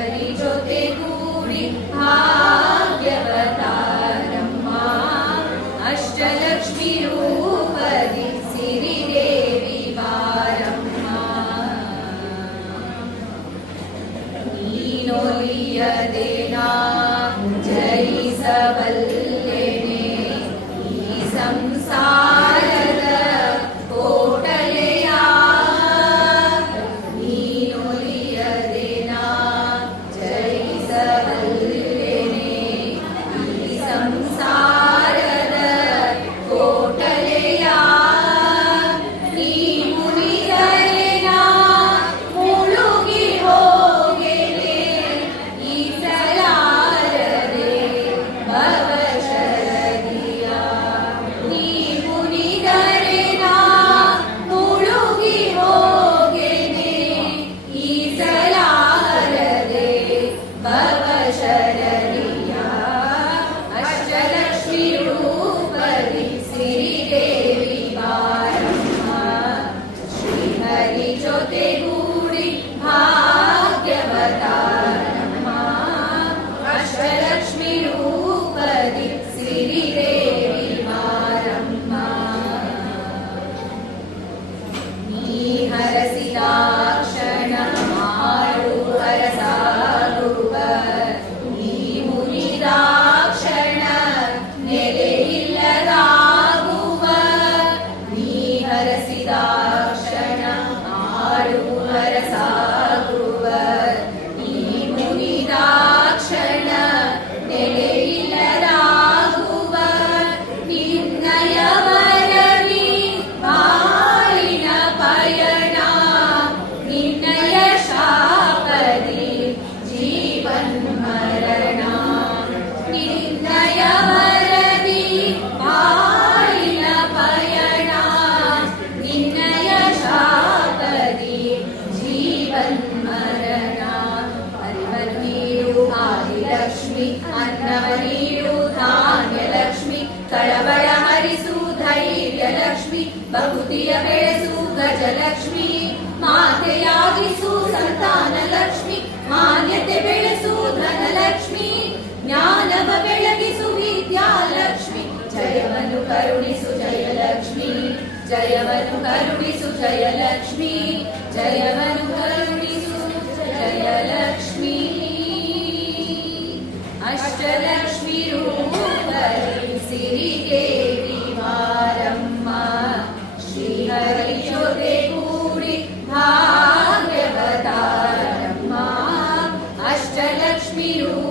ಶ್ರೀಹರಿ ಜೊತೆಗೂಡಿ ಭಾಗ್ಯವತಾರಮ್ಮ ಅಷ್ಟಲಕ್ಷ್ಮಿ ರೂಪದಿ ಸಿರಿದೇವಿ ಬಾರಮ್ಮ ನೀನೊಲಿಯದೇನಾ ಜಯಿಸಬಲ್ಲೆನೆ ಈ ಸಂಸಾರದ ಕೋಟಲೆಯ ನೀನೊಲಿಯದೇನಾ ಜಯಿಸಬಲ್ಲೆನೆ ಈ ಸಂಸಾರದ ಕೋಟಲೆಯ ನೀ ಮುನಿದರೆನಾ ಮುಳುಗಿ ಹೋಗೆನೆ ಈಸಲಾರದೆ ಭವಶರದಿಯ ನೀ ಮುನಿದರೆನಾ ಮುಳುಗಿ ಹೋಗೆನೆ ಈಸಲಾರದೆ ಭವಶರದಿಯ ಅಷ್ಟಲಕ್ಷ್ಮಿ ರೂಪದಿ ಸಿರಿದೇವಿ ಬಾರಮ್ಮ ಶ್ರೀಹರಿ ಜೊತೆಗೂಡಿ ಭಾಗ್ಯವತಾರಮ್ಮ ಅಷ್ಟಲಕ್ಷ್ಮಿ ರೂಪದಿ ಸಿರಿದೇವಿ ಬಾರಮ್ಮ ನೀ ಹರಸಿದಾಕ್ಷಣ ಮಾಡು ಹರಸಾಗುವ ನೀ ಮುನಿದಾಕ್ಷಣ ನೆಲೆಯಿಲ್ಲದಾಗುವ ನೀ ಹರಸಿದಾಕ್ಷಣ ಮಾಡು ಹರಸಾಗುವ ನೀ ಮುನಿದಾಕ್ಷಣ ನೆಲೆಯಿಲ್ಲದಾಗುವ ನಿನ್ನಯವರದಿ ಬಾಳಿನ ಪಯಣ ನಿನ್ನಯ ಶಾಪದಿ ಜೀವನ್ಮರಣ ನಿನ್ನಯವರದಿ ಬಾಳಿನ ಪಯಣ ನಿನ್ನಯ ಶಾಪದಿ ಜೀವನ್ಮರಣ ಅರಿವ ನೀಡು ಆದಿಲಕ್ಷ್ಮಿ ಅನ್ನವ ನೀಡು ಧಾನ್ಯಲಕ್ಷ್ಮಿ ಕಳವಳ ಹರಿಸು ಧೈರ್ಯಲಕ್ಷ್ಮಿ ಬಹುತಿಯ ಬೆಳೆಸು ಗಜಲಕ್ಷ್ಮಿ ಮಾತೆಯಾಗಿಸು ಸಂತಾನ ಲಕ್ಷ್ಮಿ ಮಾನ್ಯತೆ ಬೆಳೆಸು ಧನಲಕ್ಷ್ಮಿ ಜ್ಞಾನವ ಬೆಳಗಿಸು ವಿದ್ಯಾಲಕ್ಷ್ಮಿ ಜಯವನ್ನು ಕರುಣಿಸು ಜಯಲಕ್ಷ್ಮಿ ಜಯವನ್ನು ಕರುಣಿಸು ಜಯಲಕ್ಷ್ಮಿ ಜಯವನ್ನು ಕರುಣಿಸು ಜಯಲಕ್ಷ್ಮಿ ಅಷ್ಟಲಕ್ಷ್ಮಿ ರೂಪದಿ ಸಿರಿದೇವಿ ಬಾರಮ್ಮ ಶ್ರೀಹರಿ ಜೊತೆಗೂಡಿ ಭಾಗ್ಯವತಾರಮ್ಮ ಅಷ್ಟಲಕ್ಷ್ಮಿ ರೂಪದಿ